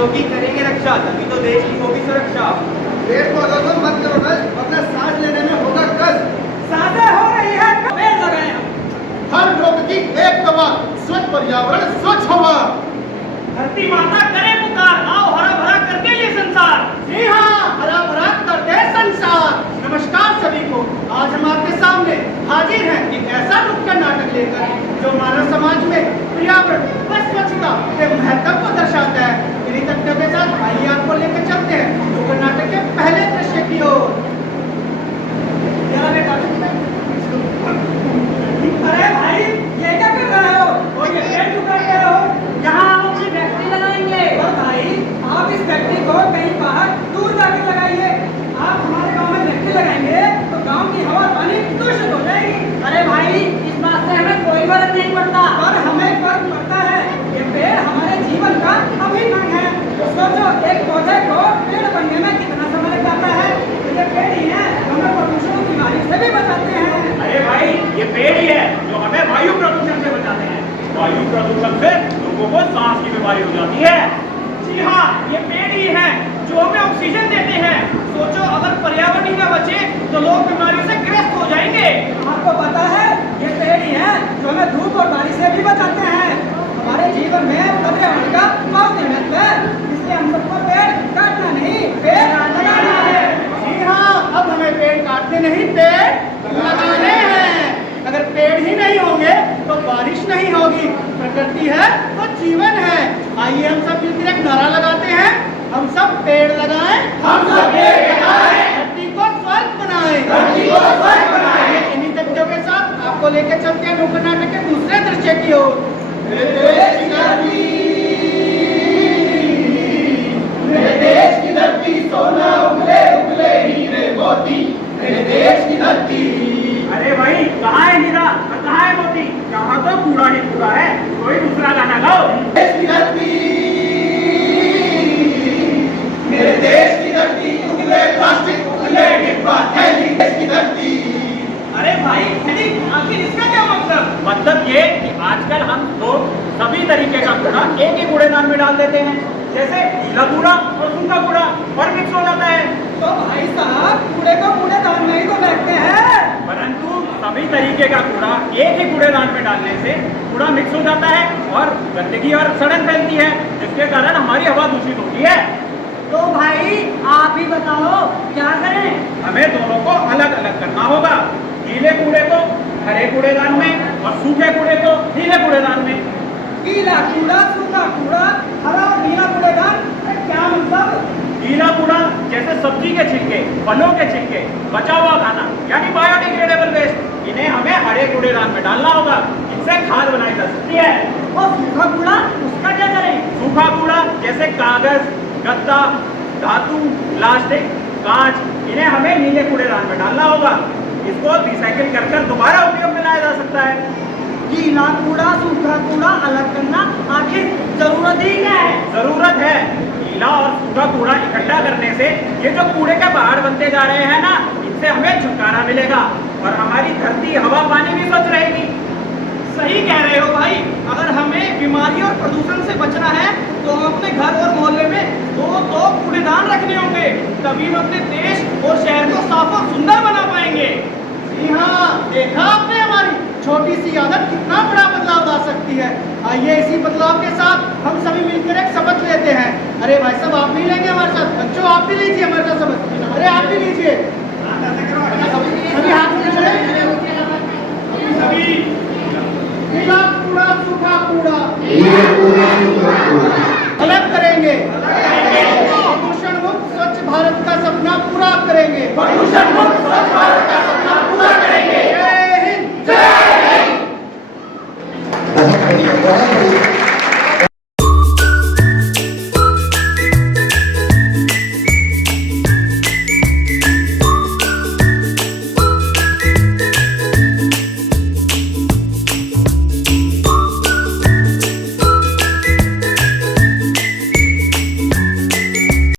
पेड़ों की करेंगे रक्षा, तभी तो देश की होगी सुरक्षा। पेड़ पौधों को मत करो नष्ट, वरना सांस लेने में होगा कष्ट। सांसें हो रही है, पेड़ लगाए हम। हर रोग की एक दवा, स्वच्छ पर्यावरण, स्वच्छ हवा। धरती माता करे पुकार, आओ हरा भरा करके ये संसार। जी हाँ, हरा भरा कर दे संसार। नमस्कार सभी को, आज हम आपके सामने हाजिर हैं एक ऐसा नुक्कड़ नाटक लेकर जो मानव समाज में पर्यावरण व स्वच्छता के महत्व को दर्शाता है। इन्हीं तथ्यों के साथ आइए आपको लेकर चलते हैं नुक्कड़ नाटक के पहले दृश्य की ओर। अरे भाई, ये क्या कर रहे हो? और ये पेड़ क्यों काट रहे हो? यहाँ हम अपनी फैक्ट्री लगाएंगे। और भाई, आप इस फैक्ट्री को कहीं बाहर दूर जाकर लगाइए। आप हमारे गांव में फैक्ट्री लगाएंगे तो गांव की हवा पानी दूषित हो जाएगी। अरे भाई, इस बात से हमें कोई फर्क नहीं पड़ता। पर हमें फर्क पड़ता है। ये पेड़ हमारे जीवन का अभिन्न अंग है। सोचो, एक पौधे को पेड़ बनने में कितना समय लग जाता है। ये पेड़ ही है हमें प्रदूषण की बीमारी से भी बचाते हैं। अरे भाई, ये पेड़ ही है जो हमें वायु प्रदूषण से बचाते हैं। वायु प्रदूषण से लोगों को सांस की बीमारी हो जाती है। जी हाँ, ये पेड़ ही है जो हमें ऑक्सीजन देते हैं। सोचो, अगर पर्यावरण ही न बचे तो लोग बीमारियों से ग्रस्त हो जाएंगे। आपको पता है, ये पेड़ ही है जो हमें धूप और बारिश से भी बचाते हैं। हमारे जीवन में पर्यावरण का बहुत ही महत्व है, इसलिए हम सबको पेड़ काटना नहीं, पेड़ लगाना है। जी हाँ, अब हमें पेड़ काटने नहीं, पेड़ लगाने हैं। अगर पेड़ ही नहीं होंगे तो बारिश नहीं होगी। प्रकृति है तो जीवन है। आइए हम सब मिलकर एक नारा लगाते हैं, हम सब पेड़ लगाएं, हम सब पेड़ लगाएं, धरती को स्वर्ग बनाएं, धरती को स्वर्ग बनाएं। इन्हीं तथ्यों के साथ आपको लेकर चलते हैं नुक्कड़ नाटक के दूसरे दृश्य की ओर। मेरे देश की धरती, मेरे देश की धरती, सोना उगले उगले हीरे मोती, मेरे देश की धरती। अरे भाई, कहाँ है हीरा और कहाँ है मोती? यहाँ तो कूड़ा ही कूड़ा है। कोई दूसरा गाना गाओ। देश की धरती, मेरे देश की धरती, उगले प्लास्टिक, उगले डिब्बा थैली, देश की धरती। अरे भाई, आखिर इसका क्या मतलब? मतलब ये कि आजकल हम लोग सभी तरीके का कूड़ा एक ही कूड़ेदान में डाल देते हैं। जैसे गीला कूड़ा और सूखा कूड़ा और मिक्स हो जाता है। तो भाई साहब, कूड़े को कूड़ेदान में ही तो फेंकते हैं। परंतु सभी तरीके का कूड़ा एक ही कूड़ेदान में डालने से कूड़ा मिक्स हो जाता है और गंदगी और सड़न फैलती है, जिसके कारण हमारी हवा दूषित होती है। तो भाई, आप ही बताओ क्या करें? हमें दोनों को अलग अलग करना होगा। गीले कूड़े को हरे कूड़ेदान में और सूखे कूड़े को नीले कूड़ेदान में। गीला कूड़ा, सूखा कूड़ा, हरा और नीला कूड़ेदान, क्या मतलब? गीला कूड़ा जैसे सब्जी के छिलके, फलों के छिलके, बचा हुआ खाना यानी बायोडिग्रेडेबल वेस्ट, इन्हें हमें हरे कूड़ेदान में डालना होगा। इनसे खाद बनाई जा सकती है। और सूखा कूड़ा, उसका क्या करें? सूखा कूड़ा जैसे कागज, गद्दा, धातु, प्लास्टिक, कांच, इन्हें हमें नीले कूड़ेदान में डालना होगा। इसको रिसाइकिल कर दोबारा उपयोग में लाया जा सकता है। गीला कूड़ा, सूखा कूड़ा अलग करना आखिर जरूरत ही क्या है? जरूरत है। गीला और सूखा कूड़ा इकट्ठा करने से ये जो कूड़े के पहाड़ बनते जा रहे हैं ना, इनसे हमें छुटकारा मिलेगा और हमारी धरती, हवा, पानी भी स्वच्छ रहेगी। सही कह रहे हो भाई। अगर हमें बीमारी और प्रदूषण से बचना है तो हम अपने घर और मोहल्ले में दो कूड़ेदान रखने होंगे, तभी हम अपने देश और शहर को साफ और सुंदर बना पाएंगे। जी हाँ, देखा आपने हमारी छोटी सी आदत कितना बड़ा बदलाव ला सकती है। आइए इसी बदलाव के साथ हम सभी मिलकर एक शपथ लेते हैं। अरे भाई साहब, आप भी लेंगे हमारे साथ? बच्चों, आप भी लीजिए हमारे साथ शपथ। अरे आप भी लीजिए, सभी हाथ में सभी गीला कूड़ा, सूखा कूड़ा अलग करेंगे, प्रदूषण मुक्त स्वच्छ भारत का सपना पूरा करेंगे, प्रदूषण मुक्त स्वच्छ भारत का